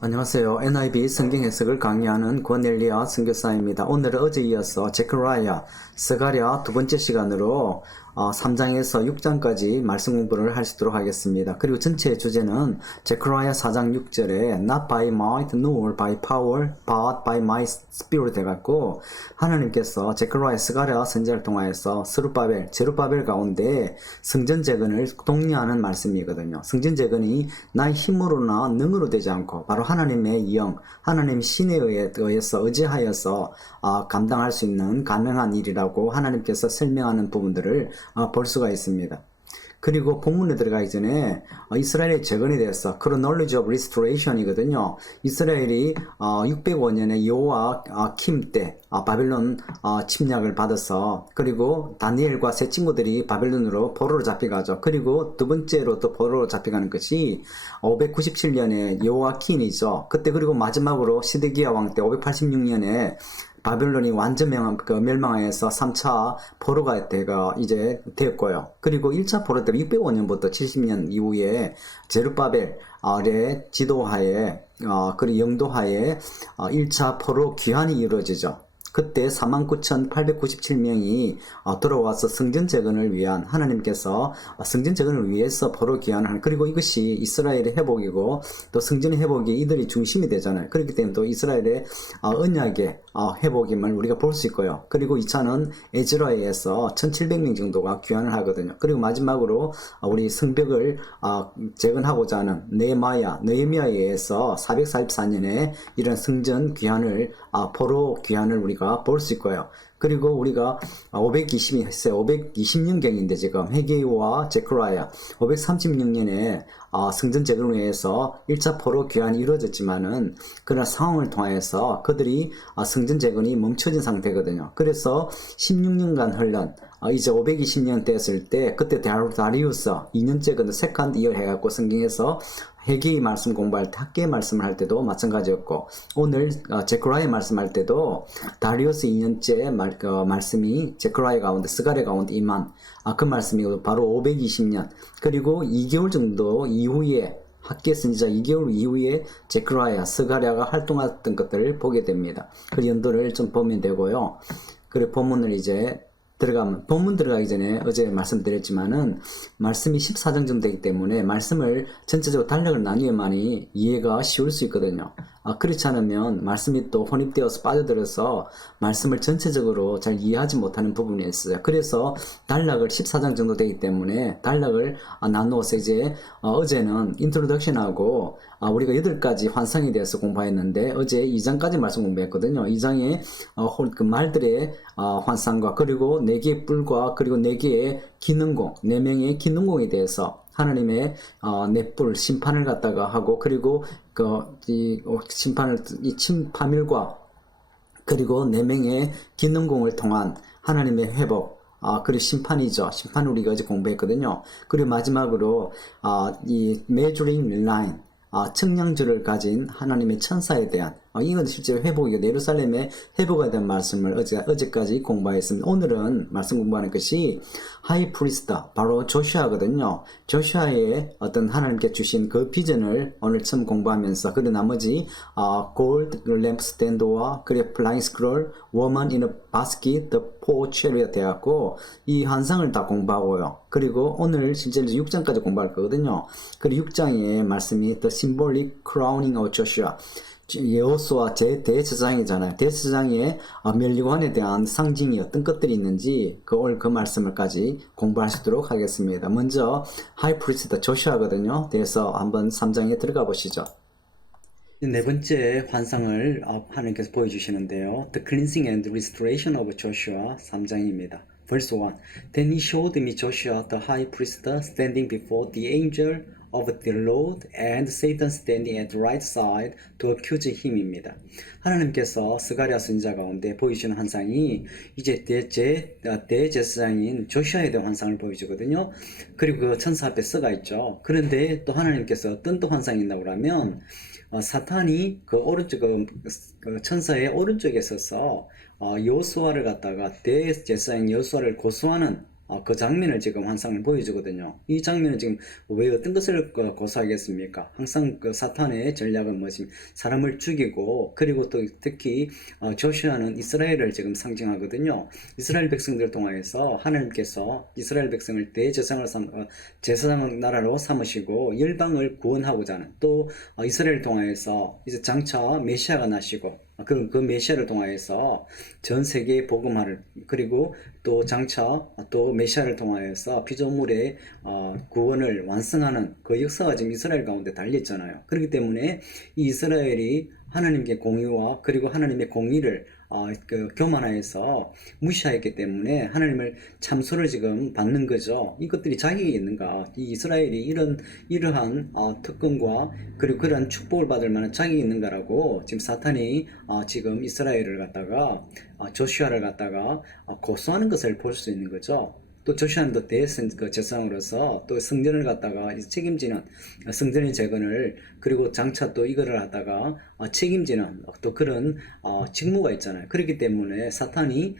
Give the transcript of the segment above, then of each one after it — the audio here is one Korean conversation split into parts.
안녕하세요. NIV 성경 해석을 강의하는 권엘리아 선교사입니다. 오늘은 어제 이어서 제크라야, 스가랴 두 번째 시간으로 3장에서 6장까지 말씀 공부를 하시도록 하겠습니다. 그리고 전체 주제는 제크라야 4장 6절에 Not by might nor by power but by my spirit 해갖고 하나님께서 제크라야 스가랴 선지자를 통하여서 제루바벨 가운데 성전 재건을 독려하는 말씀이거든요. 성전 재건이 나의 힘으로나 능으로 되지 않고 바로 하나님의 영, 하나님 신에 의해서 의지하여서 감당할 수 있는 가능한 일이라고 하나님께서 설명하는 부분들을 볼 수가 있습니다. 그리고 본문에 들어가기 전에 이스라엘의 재건에 대해서 chronology of restoration이거든요. 이스라엘이 605년에 여호와 킴 때 바벨론 침략을 받아서 그리고 다니엘과 세 친구들이 바벨론으로 포로로 잡혀가죠. 그리고 두 번째로 또 포로로 잡혀가는 것이 597년에 여호와킨이죠. 그때 그리고 마지막으로 시드기야 왕 때 586년에 바벨론이 완전 멸망하여서 3차 포로가 이제 되었고요. 그리고 1차 포로 때 605년부터 70년 이후에 제루바벨의 지도하에 그리고 영도하에 1차 포로 귀환이 이루어지죠. 그때 49,897명이 들어와서 성전 재건을 위한 하나님께서 성전 재건을 위해서 포로 귀환을 그리고 이것이 이스라엘의 회복이고 또 성전의 회복이 이들이 중심이 되잖아요. 그렇기 때문에 또 이스라엘의 언약의 회복임을 우리가 볼 수 있고요. 그리고 2차는 에즈라에 의해서 1,700명 정도가 귀환을 하거든요. 그리고 마지막으로 우리 성벽을 재건하고자 하는 느헤미야에 의해서 444년에 이런 성전 귀환을 포로 귀환을 우리가 볼 수 있고요. 그리고 우리가 520이 했어요. 520년경인데 지금 헤게이와 제크라야 536년에 성전 재건을 위해서 1차 포로 귀환이 이루어졌지만은 그런 상황을 통해서 그들이 성전 재건이 멈춰진 상태거든요. 그래서 16년간 흘러 이제 520년 됐을 때 그때 다리우스 2년째 그 세컨드 이어 해갖고 성경에서 회개의 말씀 공부할 때 학계의 말씀을 할 때도 마찬가지였고 오늘 제크라야 말씀할 때도 다리우스 2년째 말씀이 제크라야 가운데 스가랴 가운데 임한 그 말씀이 바로 520년 그리고 2개월 정도 이후에 학계 선지자 2개월 이후에 제크라야 스가랴가 활동했던 것들을 보게 됩니다. 그 연도를 좀 보면 되고요. 그리고 본문을 이제 본문 들어가기 전에 어제 말씀드렸지만은 말씀이 14장 정도 되기 때문에 말씀을 전체적으로 단락을 나뉘어야만이 이해가 쉬울 수 있거든요. 그렇지 않으면 말씀이 또 혼입되어서 빠져들어서 말씀을 전체적으로 잘 이해하지 못하는 부분이 있어요. 그래서 단락을 14장 정도 되기 때문에 단락을 나누어서 이제 어제는 인트로덕션하고 우리가 8가지 환상에 대해서 공부했는데 어제 2장까지 말씀 공부했거든요. 2장에 그 말들의 환상과 그리고 4개의 뿔과 그리고 4개의 기능공, 4명의 기능공에 대해서 하나님의 넷불 심판을 갖다가 하고 그리고 이 파멸과 그리고 4명의 기능공을 통한 하나님의 회복 그리고 심판이죠. 심판을 우리가 어제 공부했거든요. 그리고 마지막으로 이 measuring line 측량줄을 가진 하나님의 천사에 대한 이건 실제로 회복이고 예루살렘의 회복에 대한 말씀을 어제까지 공부했습니다. 오늘은 말씀 공부하는 것이 하이프리스트 바로 조슈아거든요. 조슈아의 어떤 하나님께 주신 그 비전을 오늘 처음 공부하면서 그리고 나머지 골드 램프스탠드와 그리고 플라잉 스크롤 워먼 인 바스킷 더 포 체리엇 해갖고 이 환상을 다 공부하고요. 그리고 오늘 실제로 6장까지 공부할 거거든요. 그리고 6장의 말씀이 The Symbolic Crowning of Joshua 여호수아 대제사장이잖아요. 대제사장의 멸류관에 대한 상징이 어떤 것들이 있는지 오늘 그 말씀을까지 공부하시도록 하겠습니다. 먼저 하이프리스트 조슈아거든요. 그래서 한번 3장에 들어가 보시죠. 네 번째 환상을 하나님께서 보여주시는데요. The cleansing and restoration of Joshua 3장입니다. Verse 1. Then he showed me Joshua the high priest standing before the angel of the Lord and Satan standing at the right side to accuse him입니다. 하나님께서 스가랴 선지자 가운데 보여주는 환상이 이제 대제사장인 조슈아에 대한 환상을 보여주거든요. 그리고 그 천사 앞에 서가 있죠. 그런데 또 하나님께서 어떤 또 환상이 있다고 하면 사탄이 그 오른쪽 그 천사의 오른쪽에 서서 여호수아를 갖다가 대제사장 여호수아를 고소하는 그 장면을 지금 환상을 보여주거든요. 이 장면은 지금 왜 어떤 것을 고사하겠습니까? 항상 그 사탄의 전략은 뭐지? 사람을 죽이고, 그리고 또 특히 조슈아는 이스라엘을 지금 상징하거든요. 이스라엘 백성들을 통하여서 하나님께서 이스라엘 백성을 제사장 나라로 삼으시고 열방을 구원하고자 하는, 또 이스라엘을 통하여서 이제 장차 메시아가 나시고, 그 메시아를 통하여서 전 세계에 복음화를, 그리고 또 장차 또 메시아를 통하여서 피조물의 구원을 완성하는 그 역사가 지금 이스라엘 가운데 달려있잖아요. 그렇기 때문에 이 이스라엘이 하나님의 공의와 그리고 하나님의 공의를 교만하여서 무시하였기 때문에 하나님을 참소를 지금 받는 거죠. 이것들이 자격이 있는가? 이 이스라엘이 이러한 특권과 그리고 그러한 축복을 받을 만한 자격이 있는가라고 지금 사탄이 지금 이스라엘을 갖다가 조슈아를 갖다가 고소하는 것을 볼 수 있는 거죠. 또 조슈아는 또 제사장으로서 또 성전을 갖다가 책임지는, 성전의 재건을, 그리고 장차 또 이거를 갖다가 책임지는 또 그런 직무가 있잖아요. 그렇기 때문에 사탄이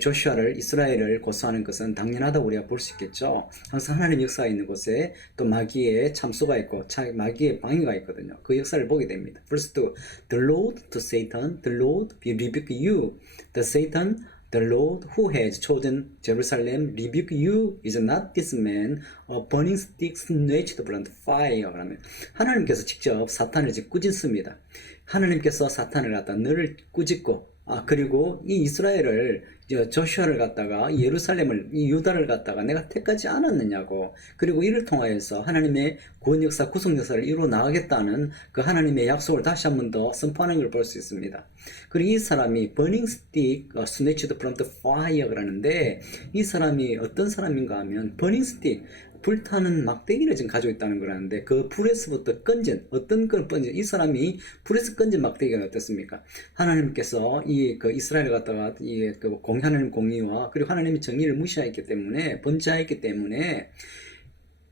조슈아를, 이스라엘을 고소하는 것은 당연하다고 우리가 볼 수 있겠죠. 항상 하나님 역사가 있는 곳에 또 마귀의 참소가 있고 마귀의 방위가 있거든요. 그 역사를 보게 됩니다. Verse 2, The Lord to Satan, the Lord rebuke you, the Satan, The Lord who has chosen Jerusalem rebuke you, is not this man a burning stick snatched from the fire. 그러면 하나님께서 직접 사탄을 꾸짖습니다. 하나님께서 사탄을 갖다 너를 꾸짖고, 그리고 이 이스라엘을, 조슈아를 갖다가 예루살렘을, 이 유다를 갖다가 내가 택하지 않았느냐고, 그리고 이를 통하여서 하나님의 구원 역사, 구속 역사를 이루어 나가겠다는 그 하나님의 약속을 다시 한 번 더 선포하는 걸 볼 수 있습니다. 그리고 이 사람이 burning stick snatched from the fire 그러는데, 이 사람이 어떤 사람인가 하면 burning stick, 불타는 막대기를 지금 가지고 있다는 거라는데, 그 불에서부터 건진, 어떤 걸 건진, 이 사람이 불에서 건진 막대기가 어떻습니까? 하나님께서 이스라엘을 갖다가 하나님 공의와 그리고 하나님의 정의를 무시하였기 때문에, 번제하였기 때문에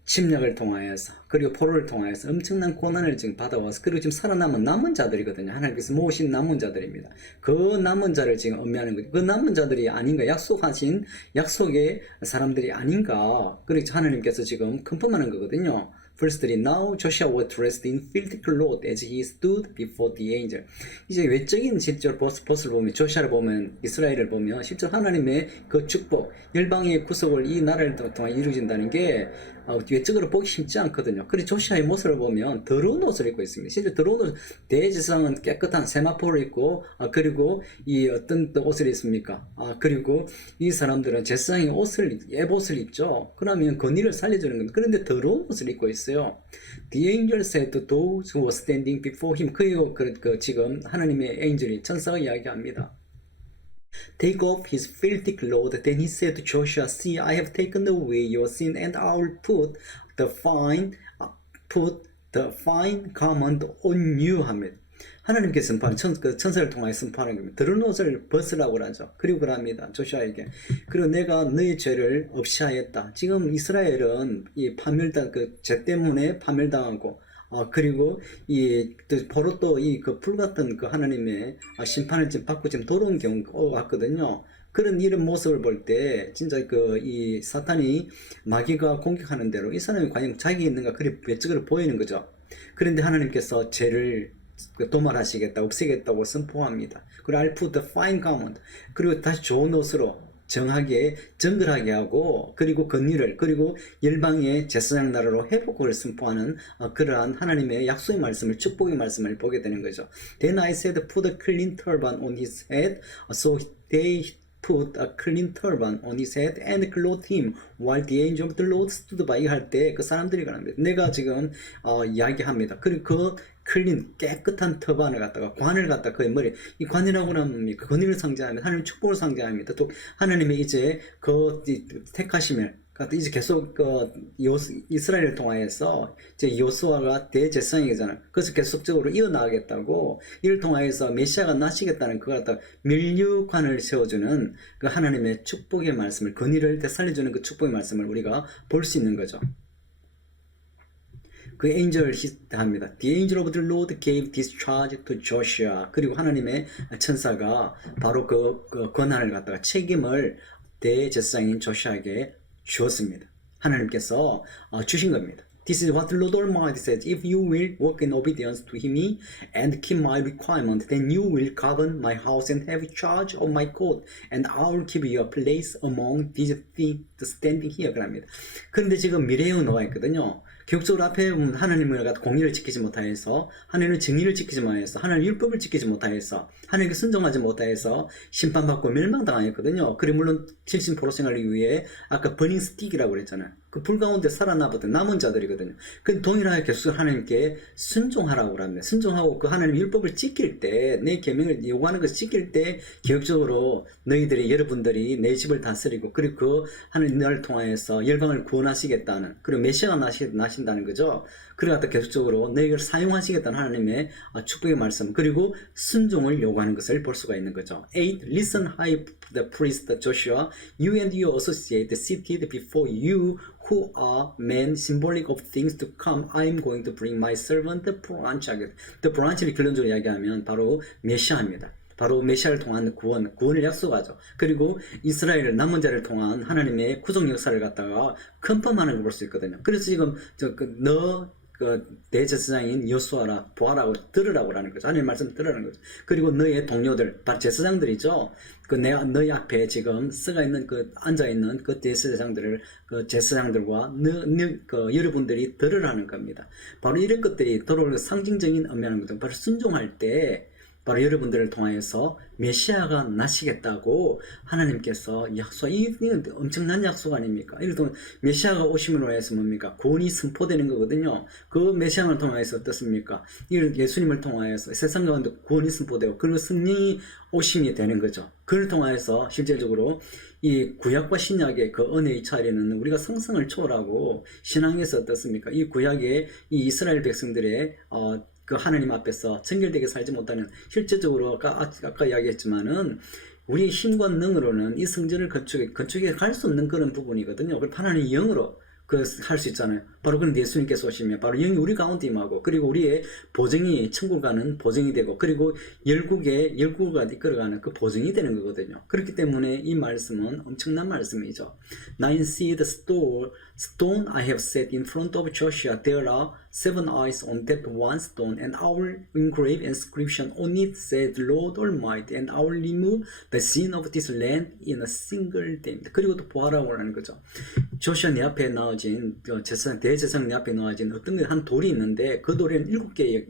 침략을 통하여서, 그리고 포로를 통하여서 엄청난 고난을 지금 받아와서, 그리고 지금 살아남은 남은 자들이거든요. 하나님께서 모으신 남은 자들입니다. 그 남은 자를 지금 의미하는 거죠. 그 남은 자들이 아닌가, 약속하신 약속의 사람들이 아닌가, 그래서 하나님께서 지금 컨펌하는 거거든요. Verse 3, Now Joshua was dressed in filthy clothes as he stood before the angel. 이제 외적인 실제로 버스를 보면, 조시아를 보면, 이스라엘을 보면 실제로 하나님의 그 축복, 열방의 구속을 이 나라를 통해 이루어진다는 게 외적으로 보기 쉽지 않거든요. 그리고 조시아의 모습을 보면 더러운 옷을 입고 있습니다. 실제 더러운 옷, 대제사장은 깨끗한 세마포를 입고, 그리고 이 어떤 옷을 입습니까? 그리고 이 사람들은 제사장의 예봇을 입죠. 그러면 건의를 살려주는 겁니다. 그런데 더러운 옷을 입고 있어요. The angel said to those who were standing before him. 지금 하나님의 엔젤이, 천사가 이야기합니다. Take off his filthy clothes. Then he said to Joshua, See, I have taken away your sin, and I will put the fine garment on you. 하면 하나님께서 선포하는 천사를 통하여 선포하는 겁니다. 더러운 옷을 벗으라고 하죠. 그리고 그럽니다. 조슈아에게. 그리고 내가 너의 죄를 없이 하였다. 지금 이스라엘은 죄 때문에 파멸당하고, 그리고 바로 또 불같은 하나님의 심판을 지금 받고 지금 돌아온 경우가 왔거든요. 이런 모습을 볼 때, 진짜 이 사탄이 마귀가 공격하는 대로 이 사람이 과연 자격이 있는가, 그리 외적으로 보이는 거죠. 그런데 하나님께서 죄를 도말하시겠다, 없애겠다고 선포합니다. 그리고 I'll put the fine garment. 그리고 다시 좋은 옷으로 정글하게 하고, 그리고 건의를, 그리고 열방의 제사장 나라로 회복을 선포하는 그러한 하나님의 약속의 말씀을, 축복의 말씀을 보게 되는 거죠. Then I said, put a clean turban on his head. So they put a clean turban on his head and clothed him while the angel of the Lord stood by. 할 때 그 사람들이 그럽니다. 내가 지금 이야기합니다. 그리고 클린, 깨끗한 터반을 갖다가, 관을 갖다가 그의 머리, 이 관이라고 하면 건의를 상징합니다. 하나님의 축복을 상징합니다. 또 하나님의 이제 택하심을 이제 계속 이스라엘을 통하여서 이제 요수아가 대제사장이잖아요. 그래서 계속적으로 이어나가겠다고, 이를 통하여서 메시아가 나시겠다는 그걸 갖다가 면류관을 세워주는 그 하나님의 축복의 말씀을, 건의를 되살려주는 그 축복의 말씀을 우리가 볼 수 있는 거죠. 그 엔젤을 합니다. The angel of the Lord gave this charge to Joshua. 그리고 하나님의 천사가 바로 그 권한을 갖다가 책임을 대제사장인 조시아에게 주었습니다. 하나님께서 주신 겁니다. This is what the Lord Almighty says. If you will walk in obedience to me and keep my requirement, then you will govern my house and have charge of my court, and I will give you a place among these things standing here. 그럽니다. 그런데 지금 미래에 나와 있거든요. 교육적으로 앞에 보면 하나님을 갖다 공의를 지키지 못하여서, 하나님의 정의를 지키지 못하여서, 하나님의 율법을 지키지 못하여서, 하나님께 순종하지 못하여서 심판받고 멸망당하였거든요. 그래 물론 70% 생활을 위해 아까 버닝 스틱이라고 그랬잖아요. 그 불 가운데 살아남았던 남은 자들이거든요. 그 동일하게 계속 하나님께 순종하라고 합니다. 순종하고 그 하나님 율법을 지킬 때, 내 계명을 요구하는 것을 지킬 때 교육적으로 너희들이, 여러분들이 내 집을 다스리고, 그리고 그 하나님 나를 통하여서 열방을 구원하시겠다는, 그리고 메시아가 나신다는 거죠. 그래 갖다 계속적으로 너희를 사용하시겠다는 하나님의 축복의 말씀, 그리고 순종을 요구하는 것을 볼 수가 있는 거죠. 8. Listen, high the priest Joshua, you and your associate seated before you who are men symbolic of things to come. I am going to bring my servant the branch. The branch를 결론적으로 이야기하면 바로 메시아입니다. 바로 메시아를 통한 구원을 약속하죠. 그리고 이스라엘 남은 자를 통한 하나님의 구속 역사를 갖다가 컨펌하는 걸 볼 수 있거든요. 그래서 지금 대제사장인 여수아라 보아라고 들으라고 하는 거죠. 하나님의 말씀 들으라는 거죠. 그리고 너의 동료들, 바로 제사장들이죠. 너희 앞에 지금 쓰가 있는 앉아 있는 그 제사장들과 여러분들이 들으라는 겁니다. 바로 이런 것들이 들어올 상징적인 의미하는 거죠. 바로 순종할 때 바로 여러분들을 통하여서 메시아가 나시겠다고 하나님께서 약속, 이건 엄청난 약속 아닙니까? 이를 통해 메시아가 오심으로 해서 뭡니까? 구원이 선포되는 거거든요. 그 메시아를 통하여서 어떻습니까? 예수님을 통하여서 세상 가운데 구원이 선포되고, 그리고 성령이 오심이 되는 거죠. 그를 통하여서 실질적으로 이 구약과 신약의 그 은혜의 차이는 우리가 상상을 초월하고, 신앙에서 어떻습니까? 이 구약의 이 이스라엘 백성들의 그 하나님 앞에서 정결되게 살지 못하는, 실제적으로 아까 이야기했지만은 우리의 힘과 능으로는 이 성전을 건축에 갈 수 없는 그런 부분이거든요. 그래서 하나님의 영으로 할 수 있잖아요. 바로 그런 예수님께서 오시면 바로 영이 우리 가운데 임하고, 그리고 우리의 보증이 천국 가는 보증이 되고, 그리고 열국가 이끌어가는 그 보증이 되는 거거든요. 그렇기 때문에 이 말씀은 엄청난 말씀이죠. 9 see the stone I have set in front of Joshua. There are 7 eyes on that one stone, and I will engrave inscription on it, said Lord Almighty, and I will remove the sin of this land in a single day. 그리고 또 보아라고 하는 거죠. 조슈아 내 앞에 나와진 대제사장 내 앞에 나와진 어떤 한 돌이 있는데, 그 돌에는 7개의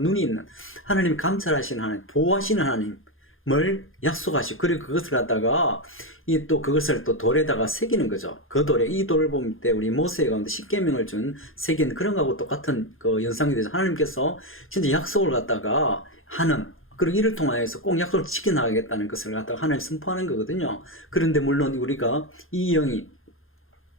눈이 있는 하나님, 감찰하시는 하나님, 보호하시는 하나님을 약속하시고, 그리고 그것을 갖다가 또 그것을 또 돌에다가 새기는 거죠. 그 돌에, 이 돌을 볼 때 우리 모세 가운데 십계명을 준 새긴 그런 거하고 똑같은 그 연상이 되죠. 하나님께서 진짜 약속을 갖다가 하는, 그리고 이를 통하여서 꼭 약속을 지켜나가겠다는 것을 갖다가 하나님 선포하는 거거든요. 그런데 물론 우리가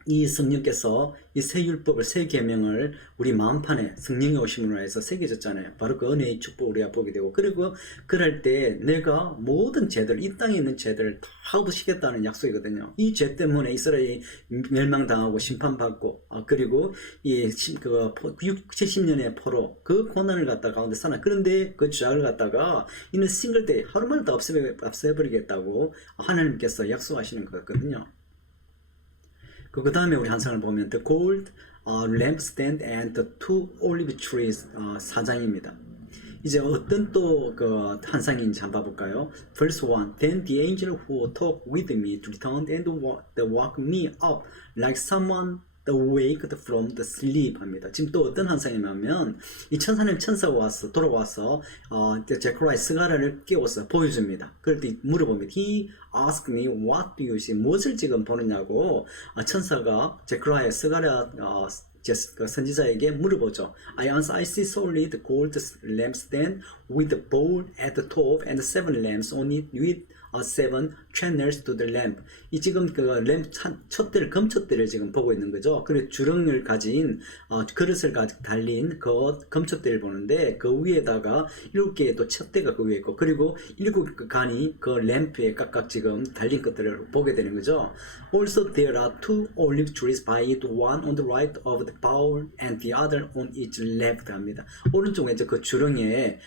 이 성령께서 이 새 율법을, 새 계명을 우리 마음판에 성령이 오심으로 해서 새겨졌잖아요. 바로 그 은혜의 축복을 우리가 보게 되고, 그리고 그럴 때 내가 모든 죄들, 이 땅에 있는 죄들을 다 갚으시겠다는 약속이거든요. 이 죄 때문에 이스라엘이 멸망당하고 심판받고, 그리고 이 70년의 포로, 그 고난을 갖다가 가운데 사나, 그런데 그 죄악을 갖다가 이는 싱글데이, 하루만에 다 없애버리겠다고 하나님께서 약속하시는 거거든요. 그 다음에 우리 한상을 보면 The gold lampstand and the 2 olive trees 4장입니다. 이제 어떤 또 그 한상인지 한번 봐볼까요? Verse 1. Then the angel who talked with me returned and woke me up like someone awaked from the sleep 합니다. 지금 또 어떤 한상이냐면, 이 하나님 천사가 돌아와서 제크라의 스가랴를 깨워서 보여줍니다. 그럴 때 물어봅니다. He asked me, what do you see? 무엇을 지금 보느냐고 천사가 제크라의 스가랴 선지자에게 물어보죠. I answer, I see solid gold lampstand with a bowl at the top and 7 lamps on it with 7 channels to the lamp. 이 지금 그 램프 촛대를, 금촛대를 지금 보고 있는 거죠. 그리고 주렁을 가진 그릇을 달린 그 금촛대를 보는데, 그 위에다가 7개의 또 촛대가 그 위에 있고, 그리고 7간이 그 램프에 각각 지금 달린 것들을 보게 되는 거죠. Also there are 2 olive trees by it, one on the right of the bowl and the other on its left 합니다. 오른쪽에 그 주렁에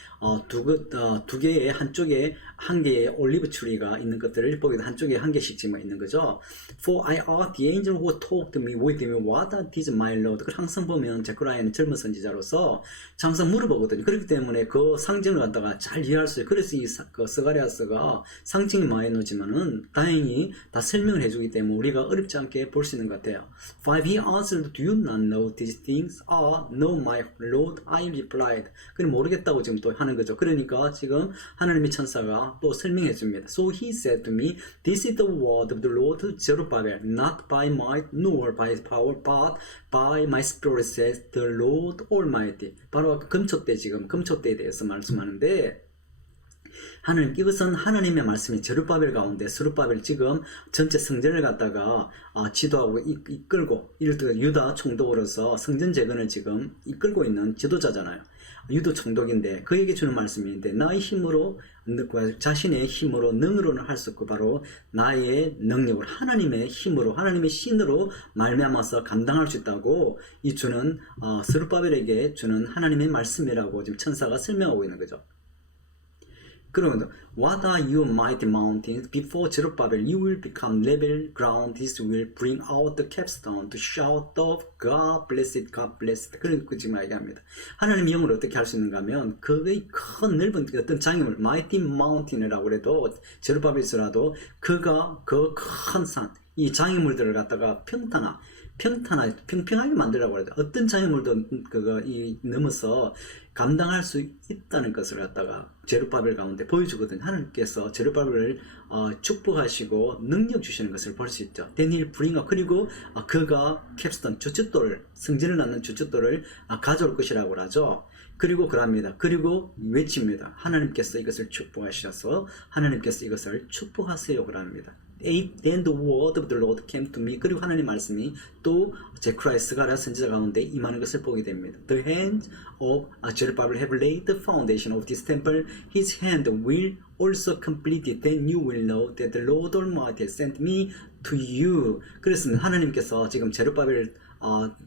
두 개의, 한쪽에 한 개의 올리브 트리 저희가 있는 것들을 보기도 한쪽에 한 개씩만 있는 거죠. For I are the angel who talked me with me, what is my Lord? 그걸 항상 보면 제크라야는 젊은 선지자로서 항상 물어보거든요. 그렇기 때문에 그 상징을 갖다가 잘 이해할 수 있어요. 그래서 그 스가랴서가 상징이 많이 나오지만은 다행히 다 설명을 해주기 때문에 우리가 어렵지 않게 볼 수 있는 것 같아요. 5. He answered, do you not know these things? No, my Lord, I replied. 그럼 모르겠다고 지금 또 하는 거죠. 그러니까 지금 하나님의 천사가 또 설명해 줍니다. So he said to me, this is the word of the Lord Zerubbabel, not by might nor by power, but by my spirit says the Lord Almighty. 바로 금초대 지금 금초대에 대해서 말씀하는데 이것은 하나님의 말씀이 제루바벨 가운데 스룹바벨 지금 전체 성전을 갖다가 지도하고 이끌고 유다 총독으로서 성전 재건을 지금 이끌고 있는 지도자잖아요. 유도 총독인데 그에게 주는 말씀인데 나의 힘으로 자신의 힘으로 능으로는 할 수 없고 바로 나의 능력으로 하나님의 힘으로 하나님의 신으로 말미암아서 감당할 수 있다고 이 주는 스룹바벨에게 주는 하나님의 말씀이라고 지금 천사가 설명하고 있는 거죠. 그러면 What are you mighty mountains? Before Zerubbabel you will become level ground. This will bring out the capstone to shout of God bless it, God bless it. 그런 거 지금 얘기합니다. 하나님의 영으로 어떻게 할 수 있는가 하면 그의 큰 넓은 어떤 장애물 mighty mountain이라고 해도 제루바벨이라도 그가 그 큰 산 이 장애물들을 갖다가 평평하게 만들라고 그래요. 어떤 장애물도 그거 넘어서 감당할 수 있다는 것을 갖다가 제루바벨 가운데 보여주거든요. 하나님께서 제루바벨을 축복하시고 능력 주시는 것을 볼 수 있죠. 데니엘 브링어 그리고 그가 캡스톤 주춧돌을 성전을 낳는 주춧돌을 가져올 것이라고 하죠. 그리고 그럽니다. 그리고 외칩니다. 하나님께서 이것을 축복하셔서 하나님께서 이것을 축복하세요 그럽니다. 8. Then the word of the Lord came to me. 그리고 하나님 말씀이 또 제크라야 스가랴 선지자 가운데 임하는 것을 보게 됩니다. The hands of Zerubbabel have laid the foundation of this temple. His hand will also complete it. Then you will know that the Lord Almighty sent me to you. 그래서 하나님께서 지금 제루바벨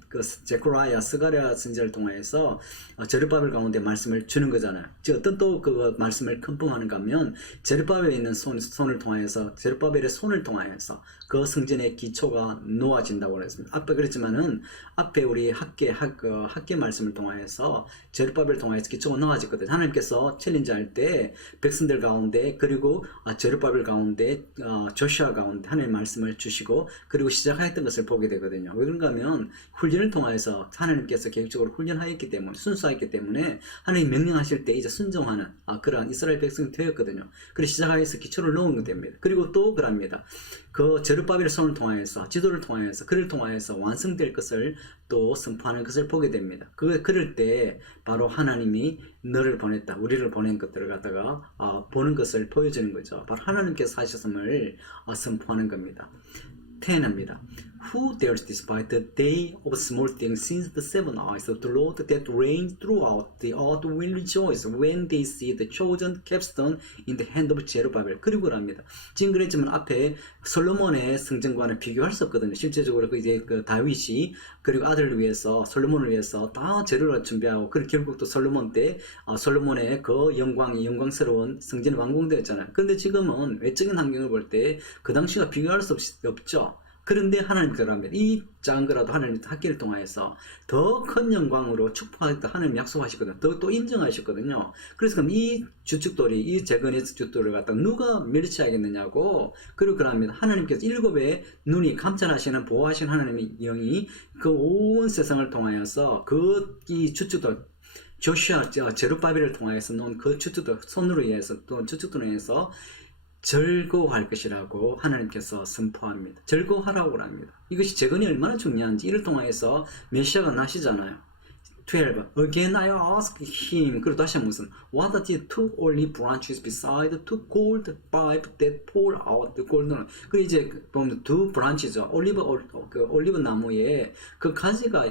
그 제크라야 스가랴 선지자를 통해서 제루바벨 가운데 말씀을 주는 거잖아요. 즉 어떤 또 그 말씀을 컨펌하는가 하면 제루바벨에 있는 손을 통해서 제루바벨의 손을 통해서 그 성전의 기초가 놓아진다고 그랬습니다. 앞에 그랬지만은 앞에 우리 학계 말씀을 통해서 제루바벨 통해서 기초가 놓아졌거든요. 하나님께서 챌린지할 때 백성들 가운데 그리고 제루바벨 가운데 조슈아 가운데 하나님의 말씀을 주시고 그리고 시작하였던 것을 보게 되거든요. 왜 그런가 하면 훈련을 통해서 하나님께서 계획적으로 훈련하였기 때문에 순수하였기 때문에 하나님 명령하실 때 이제 순종하는 그러한 이스라엘 백성이 되었거든요. 그래서 시작하여서 기초를 놓은 됩니다. 그리고 또 그럽니다. 그 제루바벨의 손을 통하여서 지도를 통하여서 그를 통하여서 완성될 것을 또 선포하는 것을 보게 됩니다. 그럴 때 바로 하나님이 너를 보냈다, 우리를 보낸 것들을 갖다가 보는 것을 보여주는 거죠. 바로 하나님께서 하셨음을 선포하는 겁니다. 10입니다. Who dares despite the day of small things since the 7 eyes of the Lord that reigns throughout the earth will rejoice when they see the chosen capstone in the hand of Zerubbabel. 그리고 합니다. 지금 그랬지만 앞에 솔로몬의 성전과는 비교할 수 없거든요. 실제적으로 이제 그 다윗이 그리고 아들을 위해서 솔로몬을 위해서 다 재료를 준비하고 그리고 결국 또 솔로몬 때 솔로몬의 그 영광스러운 성전이 완공되었잖아요. 그런데 지금은 외적인 환경을 볼 때 그 당시와 비교할 수 없죠. 그런데 하나님께서 합니다. 이 작은 거라도 하나님 학기를 통하여서 더 큰 영광으로 축복하겠다 하나님 약속하셨거든요. 또 인정하셨거든요. 그래서 그럼 이 주축돌이 이 재건의 주축돌을 갖다 누가 멸치하겠느냐고. 그리고 그럽니다. 하나님께서 7의 눈이 감찰하시는 보호하시는 하나님의 영이 그 온 세상을 통하여서 이 주축돌 조슈아 제루바벨을 통하여서 놓은 그 주축돌 손으로 인해서 또 주축돌로 인해서 즐거워할 것이라고 하나님께서 선포합니다. 즐거워하라고 합니다. 이것이 재건이 얼마나 중요한지 이를 통해서 메시아가 나시잖아요. 12. Again I asked him. 그리고 다시 한번 What are the two olive branches beside the two gold pipes that pour out the golden? 그리고 이제 보면 두 브란치죠. 올리브 나무에 그 가지가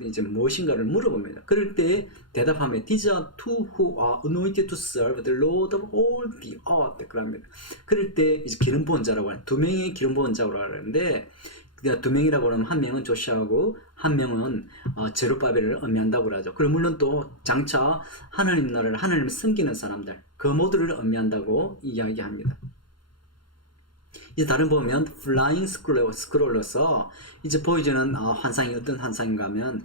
이제 무엇인가를 물어봅니다. 그럴 때 대답하면 These are two who are anointed to serve the Lord of all the earth. 그럽니다. 그럴 때 이제 기름 부은 자라고 하는 2명의 기름 부은 자라고 하는데 2명이라고 하면 한 명은 조시아고 한 명은 제루바벨을 의미한다고 하죠. 그리고 물론 또 장차 하나님 나라를 하나님을 섬기는 사람들 그 모두를 의미한다고 이야기합니다. 이제 다른 보면 flying scroll로서 이제 보여주는 환상이 어떤 환상인가 하면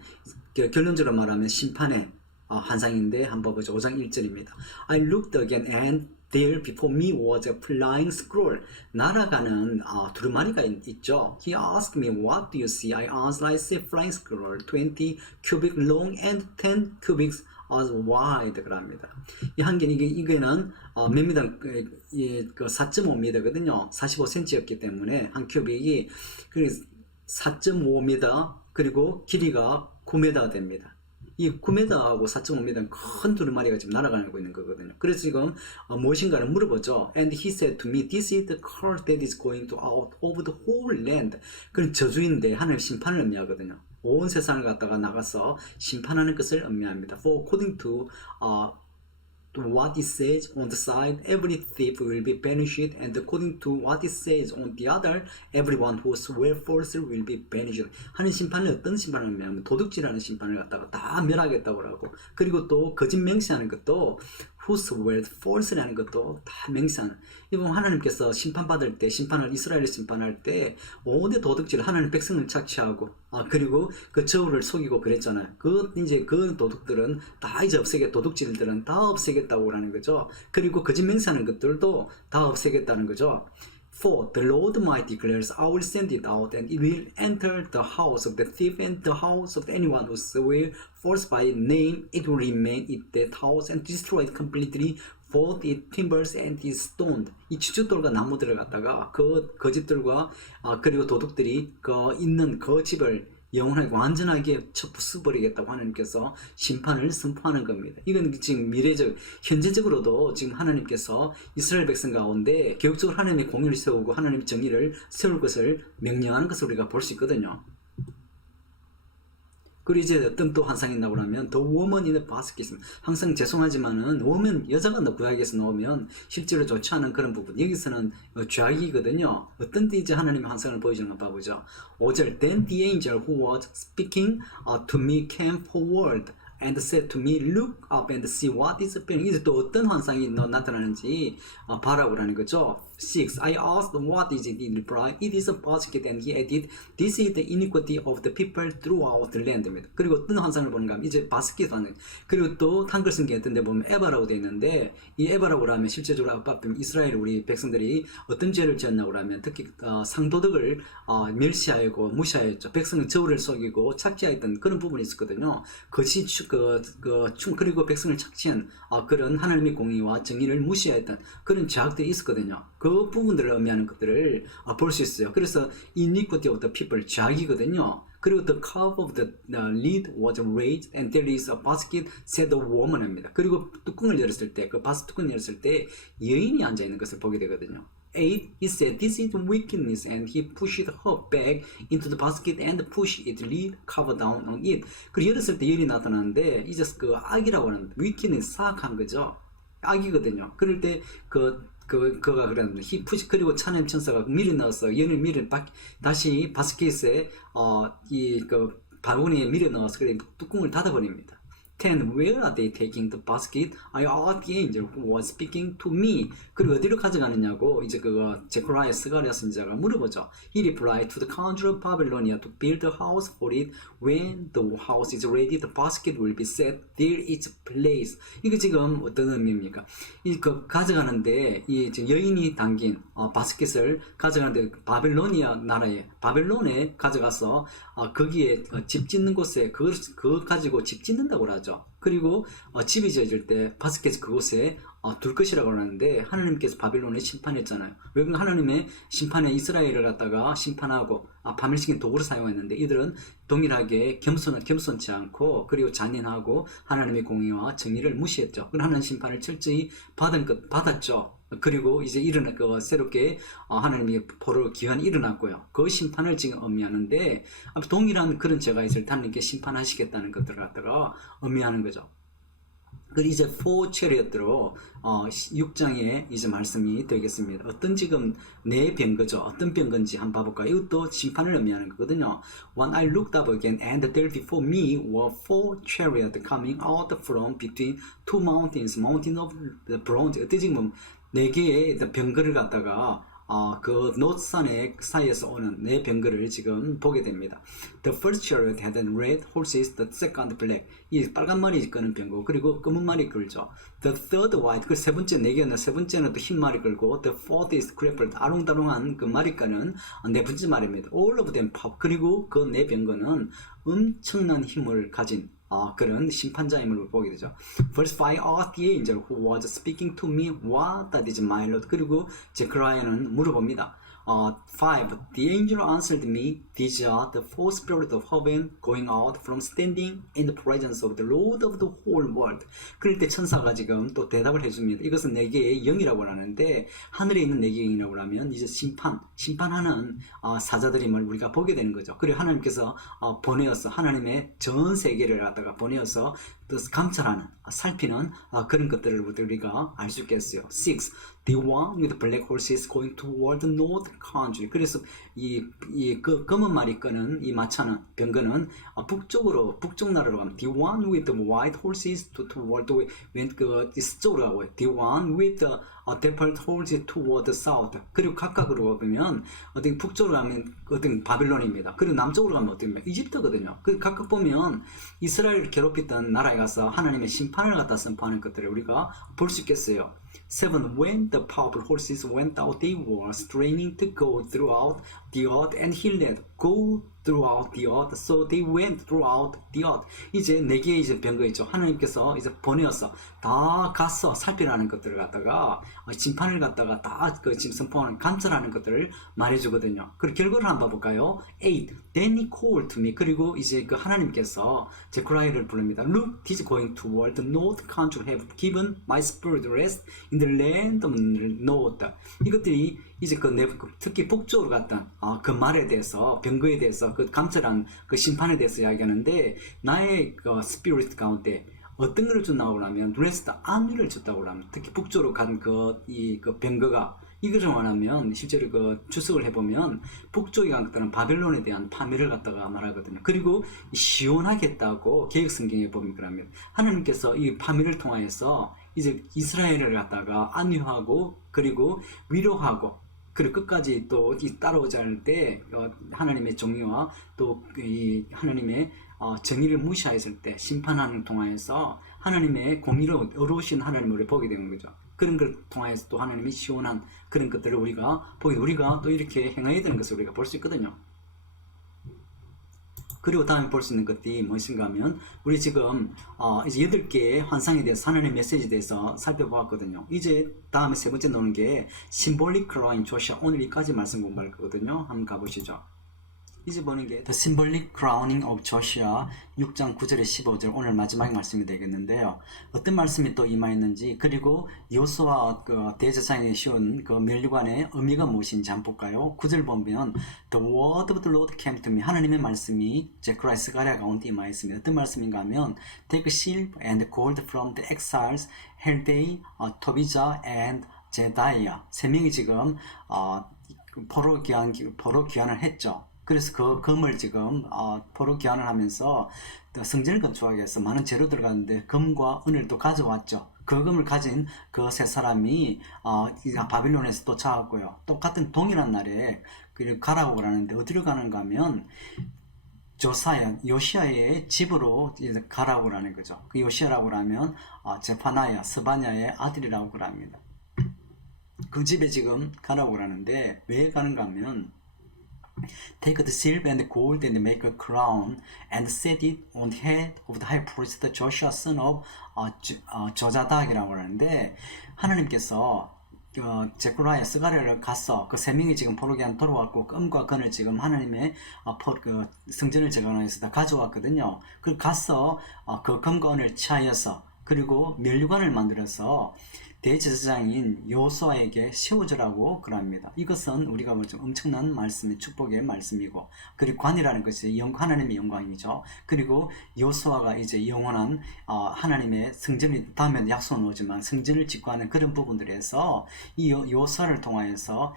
결론적으로 말하면 심판의 환상인데 한번 보죠. 5장 1절입니다. I looked again and there before me was a flying scroll. 날아가는 두루마리가 있죠. He asked me, what do you see? I answered, I see flying scroll, 20 cubic long and 10 cubics as wide. 그럽니다. 이 한 개는 이게는 몇 미터, 4.5m거든요. 45cm였기 때문에 한 큐빅이 4.5m 그리고 길이가 9m가 됩니다. 이 9m하고 4.5m는 큰 두루마리가 지금 날아가고 있는 거거든요. 그래서 지금 무엇인가를 물어보죠. And he said to me, this is the curse that is going to out over the whole land. 그건 저주인데 하나님 심판을 의미하거든요. 온 세상을 갖다가 나가서 심판하는 것을 의미합니다. For according to what it says on the side, every thief will be banished, and according to what it says on the other, everyone who swears falsely will be banished. 하는 심판은 어떤 심판을 의미하면 도둑질하는 심판을 갖다가 다 멸하겠다고 하고, 그리고 또 거짓 맹세하는 것도 who swears falsely라는 것도 다 맹세하는. 이번 하나님께서 심판받을 때, 이스라엘을 심판할 때 온데 도둑질, 하나님 백성을 착취하고 그리고 그 저울을 속이고 그랬잖아요. 이제 그 도둑들은 다 이제 도둑질들은 다 없애겠다고 하는 거죠. 그리고 거짓 맹세하는 것들도 다 없애겠다는 거죠. For the Lord might declares, I will send it out, and it will enter the house of the thief and the house of anyone who swears false by name. It will remain in that house and destroy it completely. Both its timbers and its stone. 이 주춧돌과 나무들을 갖다가 그 거짓들과 그리고 도둑들이 있는 그 집을 영원하게 완전하게 부숴버리겠다고 하나님께서 심판을 선포하는 겁니다. 이건 지금 미래적, 현재적으로도 지금 하나님께서 이스라엘 백성 가운데 개혁적으로 하나님의 공의를 세우고 하나님의 정의를 세울 것을 명령하는 것을 우리가 볼 수 있거든요. 그리고 이제 어떤 또 환상이 있나고 하면 The woman in the basket. 항상 죄송하지만은 woman, 여자가 구약에서 나오면 실제로 좋지 않은 그런 부분. 여기서는 죄악이거든요. 어떤 때 이제 하나님의 환상을 보여주는 거 봐보죠. 5절 Then the angel who was speaking to me came forward and said to me, look up and see what is appearing. 이제 또 어떤 환상이 나타나는지 봐라고 하는 거죠. 6. I asked what is it in reply. It is a basket, and he added, this is the iniquity of the people throughout the land. 그리고 어떤 환상을 보는가 하면 이제 바스켓 환상. 그리고 또 한글 성경에 어떤 데 보면 에바라고 되어 있는데 이 에바라고 하면 실제적으로 아까 이스라엘 우리 백성들이 어떤 죄를 지었나고 하면 특히 상도덕을 멸시하고 무시하였죠. 백성은 저울을 속이고 착취하였던 그런 부분이 있었거든요. 그리고 백성을 착취한 그런 하나님의 공의와 정의를 무시했던 그런 죄악들이 있었거든요. 그 부분들을 의미하는 것들을 볼 수 있어요. 그래서 iniquity of the people, 죄악이거든요. 그리고 the cup of the lid was raised and there is a basket, said the woman 입니다. 그리고 뚜껑을 열었을 때, 그 바스 뚜껑을 열었을 때 여인이 앉아 있는 것을 보게 되거든요. 8. He said, this is wickedness, and he pushed her back into the basket and pushed its lid cover down on it. 그리고 열었을 때 여인이 나타나는데 이제 그 악이라고 하는 wickedness, 사악한 거죠. 악이거든요. 그럴 때 그가 그랬는데 그리고 차냄 천사가 밀어 넣어서 연을 다시 바스켓에 바구니에 밀어 넣어서 그래 뚜껑을 닫아버립니다. 10. Where are they taking the basket? I asked the angel who was speaking to me. 그리고 어디로 가져가느냐고 이제 제크라야 스가랴 선지자가 물어보죠. He replied to the country of Babylonia to build a house for it. When the house is ready, the basket will be set there its place. 이거 지금 어떤 의미입니까? 가져가는데 이 여인이 담긴 바스켓을 가져가는데 바벨로니아 나라에 바벨론에 가져가서 거기에 집 짓는 곳에 그걸 가지고 집 짓는다고 하죠. 그리고 집이 지어질 때 바스켓 그곳에 둘 것이라고 하는데 하나님께서 바벨론을 심판했잖아요. 왜 그러면 하나님의 심판에 이스라엘을 갖다가 심판하고 파멸시킨 도구로 사용했는데 이들은 동일하게 겸손치 않고 그리고 잔인하고 하나님의 공의와 정의를 무시했죠. 그런 하나님 심판을 철저히 받았죠. 그리고 이제 새롭게 하나님의 포로 기한이 일어났고요. 그 심판을 지금 의미하는데 동일한 그런 죄가 있을 때 하나님께 심판하시겠다는 것들을 갖다가 의미하는 거죠. 그리고 이제 4 체리엇으로 6장에 이제 말씀이 되겠습니다. 어떤 지금 내 병거죠. 어떤 병건지 한번 봐볼까요? 이것도 심판을 의미하는 거거든요. When I looked up again, and there before me were 4 chariots coming out from between two mountains, mountain of the bronze. 어때 지금 4개의 병거를 갖다가 그 노선의 사이에서 오는 네 병거를 지금 보게 됩니다. The first chariot had red horses, the second black. 이 빨간 머리 끄는 병거, 그리고 검은 머리 끌죠. The third white, 그 세 번째 네 개는 세 번째는 또 흰 머리 끌고, the fourth is crippled, 아롱다롱한 그 머리 끄는 네 번째 말입니다. All of them pop. 그리고 그 네 병거는 엄청난 힘을 가진 그런 심판자임을 보게 되죠. Verse 5, asked the angel who was speaking to me, what that is my Lord. 그리고 제크라야는 물어봅니다. 5. The angel answered me, these are the four spirits of heaven going out from standing in the presence of the Lord of the whole world. 그럴 때 천사가 지금 또 대답을 해줍니다. 이것은 네 개의 영이라고 하는데, 하늘에 있는 네 개의 영이라고 하면 이제 심판하는 사자들임을 우리가 보게 되는 거죠. 그리고 하나님께서 보내어서 하나님의 전 세계를 갖다가 보내어서 또 감찰하는, 살피는 그런 것들을 우리가 알 수 있겠어요. 6. The one with black horses going toward the north country. 그래서 그 검은 말이 끄는 이 마차는 병거는 북쪽 나라로 가면 the one with the white horses toward the 서쪽으로 가고요. The one with the dappled horses toward the south. 그리고 각각으로 보면 어떤 북쪽으로 가면 어떤 바빌론입니다. 그리고 남쪽으로 가면 어떤 이집트거든요. 그 각각 보면 이스라엘을 괴롭혔던 나라에 가서 하나님의 심판을 갖다 선포하는 것들을 우리가 볼 수 있겠어요. 7. When the powerful horses went out, they were straining to go throughout the earth, and he led go throughout the earth, so they went throughout the earth. 이제 네 개의 이제 병거 있죠. 하나님께서 이제 보내어서 다 가서 살피라는 것들을 갖다가 심판을 갖다가 다 그 지금 선포하는 감찰하는 것들을 말해주거든요. 그리고 결과를 한번 볼까요? 8. Then he called to me. 그리고 이제 그 하나님께서 제크라야를 부릅니다. Look, he is going toward the north country, have given my spirit rest in the land of north. 이것들이 이제 특히 북쪽으로 갔던 그 말에 대해서, 병거에 대해서, 그 감찰한 그 심판에 대해서 이야기하는데, 나의 그 스피릿 가운데 어떤 것을 준다고 하면 레스트, 안위를 줬다고 하면, 특히 북쪽으로 간 그 병거가 이것을 말하면 실제로 그 추석을 해보면 북쪽에 간 것들은 바벨론에 대한 파멸을 갖다가 말하거든요. 그리고 시원하겠다고 개혁성경에 보면 그럽니다. 하나님께서 이 파멸을 통하여서 이제 이스라엘을 갖다가 안위하고 그리고 위로하고 그리고 끝까지 또 따라오자 할 때 하나님의 정의와 또 이 하나님의 정의를 무시했을 때 심판하는 통하여서 하나님의 공의로 어려우신 하나님을 보게 되는 거죠. 그런 걸 통하여서 또 하나님이 시원한 그런 것들을 우리가 또 이렇게 행해야 되는 것을 우리가 볼 수 있거든요. 그리고 다음에 볼 수 있는 것들이 무엇인가 하면, 우리 지금 이제 8개의 환상에 대해서, 하나님의 메시지에 대해서 살펴보았거든요. 이제 다음에 세 번째 나오는 게 Symbolic Crowning Joshua. 오늘 여기까지 말씀 공부할 거거든요. 한번 가보시죠. 이제 보는 게 The Symbolic Crowning of Joshua 6장 9절에 15절, 오늘 마지막 말씀이 되겠는데요. 어떤 말씀이 또 임하였는지, 그리고 여호수아 그 대제사장에 씌운 그 면류관의 의미가 무엇인지 한번 볼까요? 9절 보면 The word of the Lord came to me. 하나님의 말씀이 제크라야 스가랴 가운데 임하였습니다. 어떤 말씀인가 하면 Take silver and gold from the exiles, 헬데이, 토비자 and 제다이아. 세 명이 지금 포로 귀환을 했죠. 그래서 그 금을 지금 포로 귀환을 하면서 성전을 건축하기 위해서 많은 재료 들어갔는데 금과 은을 또 가져왔죠. 그 금을 가진 그 세 사람이 바빌론에서 도착했고요. 똑같은 동일한 날에 가라고 그러는데 어디로 가는가 하면 요시아의 집으로 이제 가라고 하는 거죠. 그 요시아라고 하면 제파나야, 스바냐의 아들이라고 합니다. 그 집에 지금 가라고 하는데 왜 가는가 하면 Take the silver and gold and make a crown and set it on the head of the high priest Joshua son of 조자닥이라고 하는데, 하나님께서 제크라야 스가랴를 가서 그 세 명이 지금 포로기한 돌아왔고 금과 금을 지금 하나님의 성전을 재건하여서 다 가져왔거든요. 그 가서 그 금과 은을 취하여서 그리고 면류관을 만들어서 대제사장인 여호수아에게 세워주라고 그럽니다. 이것은 우리가 보면 엄청난 말씀의 축복의 말씀이고, 그리고 관이라는 것이 하나님의 영광이죠. 그리고 여호수아가 이제 영원한 하나님의 성전이, 다음에는 약속은 오지만 성전을 짓고 하는 그런 부분들에서 이 여호수아를 통하여서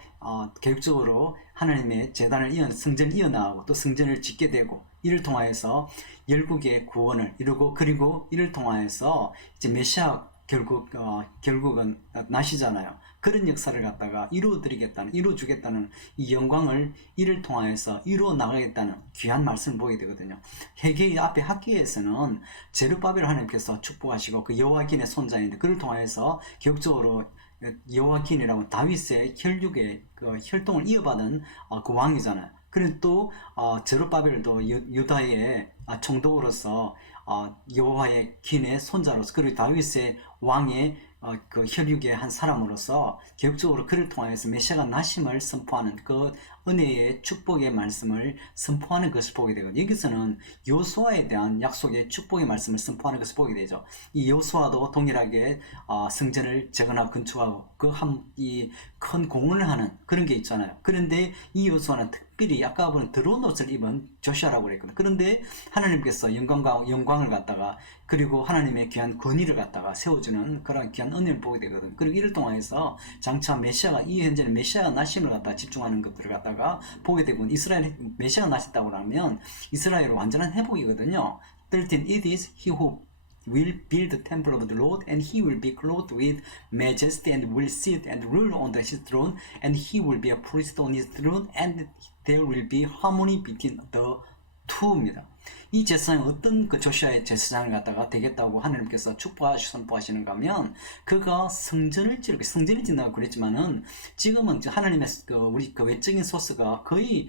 계획적으로 하나님의 제단을 성전을 이어나가고 또 성전을 짓게 되고, 이를 통하여서 열국의 구원을 이루고, 그리고 이를 통하여서 이제 메시아 결국은 나시잖아요. 그런 역사를 갖다가 이루어주겠다는 이 영광을 이를 통하여서 이루어 나가겠다는 귀한 말씀을 보게 되거든요. 회개 앞에 학기에서는 제르바벨 하나님께서 축복하시고 그 여호와긴의 손자인데 그를 통하여서 격적으로 여호와긴이라고 다윗의 혈육의 그 혈통을 이어받은 그 왕이잖아요. 그리고 또 제르바벨도 유다의 총독으로서 여호와의 긴의 손자로서 그리고 다윗의 왕의 그 혈육의 한 사람으로서 개혁적으로 그를 통하여서 메시아가 나심을 선포하는 그 은혜의 축복의 말씀을 선포하는 것을 보게 되거든요. 여기서는 여호수아에 대한 약속의 축복의 말씀을 선포하는 것을 보게 되죠. 이 여호수아도 동일하게 성전을 재건하고 건축하고 이 큰 공헌을 하는 그런 게 있잖아요. 그런데 이 여호수아는 특별히 아까 보는 더러운 옷을 입은 조시아라고 그랬거든요. 그런데 하나님께서 영광을 갖다가 그리고 하나님의 귀한 권위를 갖다가 세워주는 그런 귀한 은혜를 보게 되거든요. 그리고 이를 통해서 장차 메시아가 이 현재는 메시아가 나심을 갖다가 집중하는 것들을 갖다가 보게 되고 이스라엘 메시아가 나셨다고 하면 이스라엘은 완전한 회복이거든요. 13 It is he who will build the temple of the Lord, and he will be clothed with majesty, and will sit and rule on his throne, and he will be a priest on his throne, and there will be harmony between the two입니다. 이 제사장은 어떤 그 조시아의 제사장을 갖다가 되겠다고 하나님께서 선포하시는가 하면 그가 성전을 짓는다고 그랬지만은 지금은 하나님의 우리 그 외적인 소스가 거의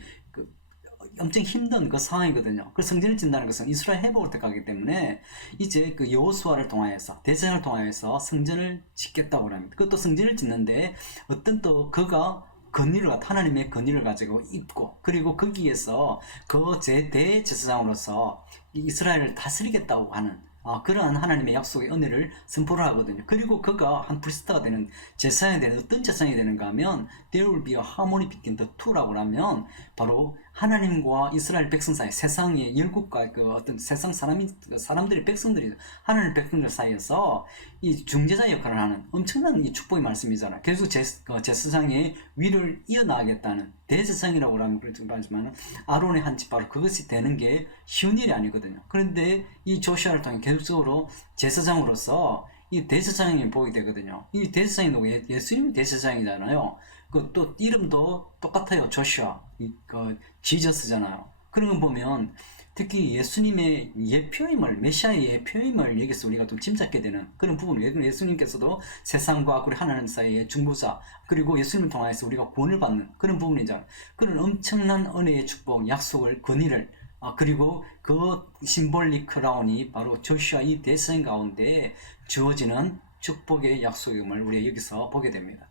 엄청 힘든 그 상황이거든요. 그 성전을 짓는다는 것은 이스라엘 회복을 뜻하기 때문에 이제 그 여호수아를 통하여서 대제사장을 통하여서 성전을 짓겠다고 합니다. 그것도 성전을 짓는데 어떤 또 그가 하나님의 권위를 가지고 있고 그리고 거기에서 그 대제사장으로서 이스라엘을 다스리겠다고 하는 그러한 하나님의 약속의 은혜를 선포를 하거든요. 그리고 그가 한 프리스트가 되는 제사장이 되는 어떤 제사장이 되는가 하면 there will be a harmony between the two라고 하면 바로 하나님과 이스라엘 백성 사이 세상의 열국과 그 어떤 세상 사람들이 백성들이 하나님 백성들 사이에서 이 중재자 역할을 하는 엄청난 이 축복의 말씀이잖아요. 계속 제사장의 위를 이어나가겠다는 대제사장이라고 하면 그렇지만 아론의 한 지파로 그것이 되는 게 쉬운 일이 아니거든요. 그런데 이 조시아를 통해 계속적으로 제사장으로서 이 대제사장이 보게 되거든요. 이 대제사장이 누구? 예수님이 대제사장이잖아요. 그 또 이름도 똑같아요. 조시아, 지저스잖아요. 그런 거 보면 특히 예수님의 예표임을 메시아의 예표임을 여기서 우리가 좀 짐작게 되는 그런 부분이에요. 예수님께서도 세상과 우리 하나님 사이의 중보자 그리고 예수님을 통해서 우리가 구원을 받는 그런 부분이잖아요. 그런 엄청난 은혜의 축복, 약속을, 권위를 그리고 그 심볼릭 크라운이 바로 조시아 이 대선 가운데 주어지는 축복의 약속임을 우리가 여기서 보게 됩니다.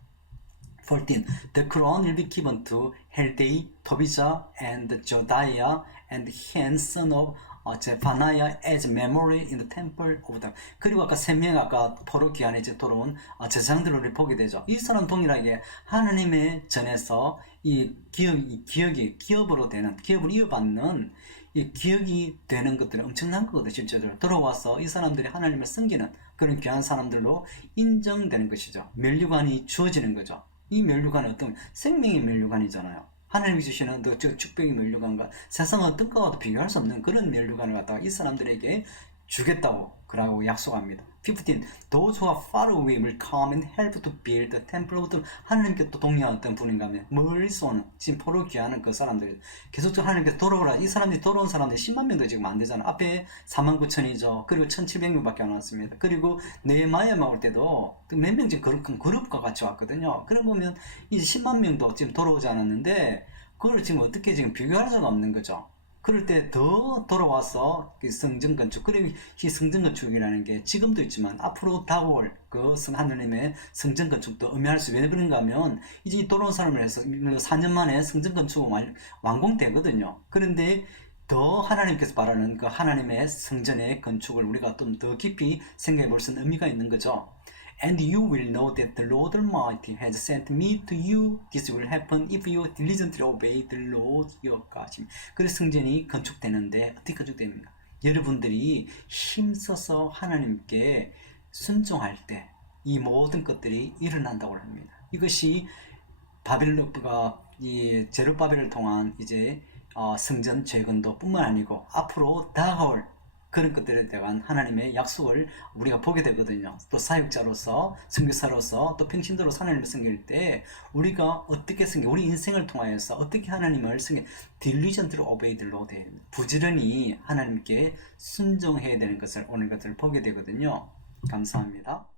14. The crown will be given to Heldai, Tobijah, and Jodiah, and Hen, son of Zephaniah, as memory in the temple of the. 그리고 아까 세 명 아까 포로 귀환에 돌아온 제사장들을 보게 되죠. 이 사람 동일하게 하나님의 전에서 이 기업으로 이어받는 이 기억이 되는 것들은 엄청난 거거든요. 실제로 돌아와서 이 사람들이 하나님을 섬기는 그런 귀한 사람들로 인정되는 것이죠. 면류관이 주어지는 거죠. 이 면류관은 어떤 생명의 면류관이잖아요. 하나님이 주시는 그 축복의 면류관과 세상 어떤 것과도 비교할 수 없는 그런 면류관을 갖다가 이 사람들에게 주겠다고 그러고 약속합니다. 15. Those who are far away will come and help to build the temple of the. 하나님께 또 동의한 어떤 분인가 하면 멀리서 오는 지금 포로 귀하는 그 사람들 계속적으로 하나님께 돌아오라. 이 사람들이 돌아온 사람들이 10만 명도 지금 안 되잖아. 앞에 49,000이죠. 그리고 1,700명밖에 안 왔습니다. 그리고 네헤마야만 올 때도 몇 명 지금 그룹과 같이 왔거든요. 그럼 보면 이제 10만 명도 지금 돌아오지 않았는데 그걸 지금 어떻게 지금 비교할 수가 없는 거죠. 그럴 때 더 돌아와서 성전 건축, 그리고 이 성전 건축이라는 게 지금도 있지만 앞으로 다가올 그 하느님의 성전 건축도 의미할 수. 왜 그런가 하면 이제 돌아온 사람을 해서 4년 만에 성전 건축은 완공되거든요. 그런데 더 하나님께서 바라는 그 하나님의 성전의 건축을 우리가 좀 더 깊이 생각해 볼 수 있는 의미가 있는 거죠. And you will know that the Lord Almighty has sent me to you. This will happen if you diligently obey the Lord your God. 그래서 성전이 건축되는데 어떻게 건축됩니까? 여러분들이 힘써서 하나님께 순종할 때 이 모든 것들이 일어난다고 합니다. 이것이 바벨론가 이 제르바벨을 통한 이제 성전 재건도 뿐만 아니고 앞으로 다가올 그런 것들에 대한 하나님의 약속을 우리가 보게 되거든요. 또 사역자로서, 선교사로서, 또 평신도로 하나님을 섬길 때 우리가 어떻게 섬겨, 우리 인생을 통하여서 어떻게 하나님을 섬겨, 딜리전트로 오베이들로 부지런히 하나님께 순종해야 되는 것을 오늘 것들을 보게 되거든요. 감사합니다.